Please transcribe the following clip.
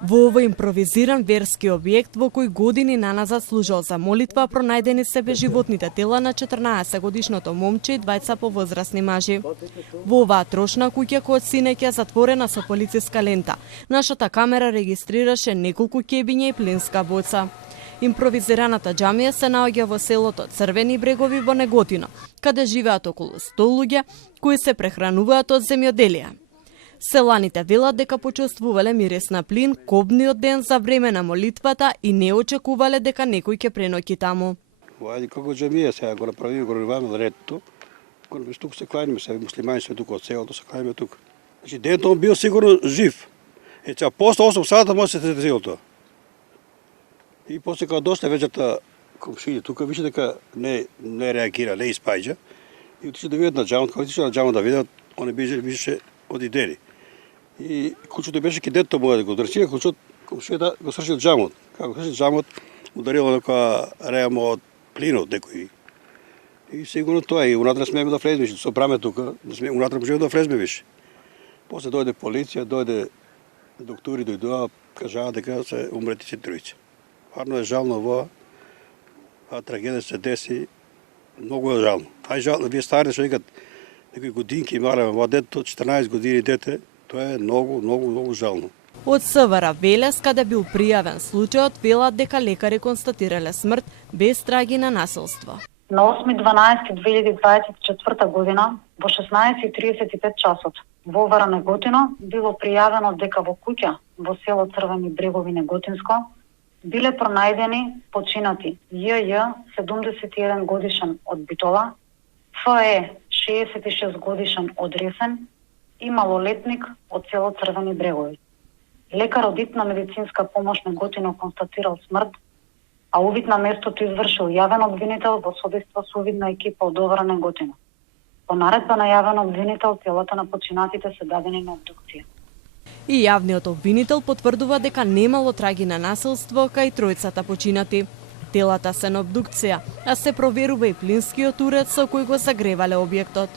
Во овој импровизиран верски објект во кој години наназад служел за молитва, пронајдени се безживотните тела на 14-годишното момче и двајца повозрасни мажи. Во оваа трошна куќа кој синеќа затворена со полициска лента, нашата камера регистрираше неколку кебиња и плинска боца. Импровизираната џамија се наоѓа во селото Црвени брегови во Неготино, каде живеат околу 100 луѓе кои се прехрануваат од земјоделие. Селаните велат дека почувствувале мирис на плин кобниот ден за време на молитвата и не очекувале дека некој ќе преноќи таму. Ајде како џамија сега го направиме, го реваме ретто. Тук се кланиме, се муслимани се тука од селото, се кланиме тука. Значи денто он бил сигурно жив. Сега после 8 сата може се селото. И после кога дошле вечерта комшиња тука, више дека не реагира, не испаѓа. И отише да видат на џамот, кога отише на џамот да видат, они беше одидени. И кучето беше ки дето му да го дрчи, комшијата го срши од џамот. Како срши џамот, ударило нека реамо од плинот некој. И сигурно тоа и унатре смееме да влеземе, со браме тука, унатре можеме да влеземе више. После дојде полиција, дојде доктори, дојдоа, кажаа дека се умрети се тројца. Варно е жално во трагедија се деси, многу е жално. Ај жално, вие старите што викат некои годинки имале, во дето 14 години дете, тоа е многу жално. Од СВР Велес, каде бил пријавен случајот, велат дека лекари констатирале смрт без траги на насилство. На 8.12.2024 година во 16:35 часот во Овара Неготино било пријавено дека во куќа во село Црвени брегови Неготинско биле пронајдени починати ЈЈ 71 годишен од Битола, ФЕ 66 годишен од Ресен и малолетник од село Црвени брегови. Лекар од итна медицинска помош Неготино констатирал смрт, а увид на местото извршил јавен обвинител во содейство со увидна екипа од Овара Неготино. По наредба на јавен обвинител, телата на починатите се дадени на обдукција. И јавниот обвинител потврдува дека немало траги на насилство кај тројцата починати. Телата се на обдукција, а се проверува и плинскиот уред со кој го загревале објектот.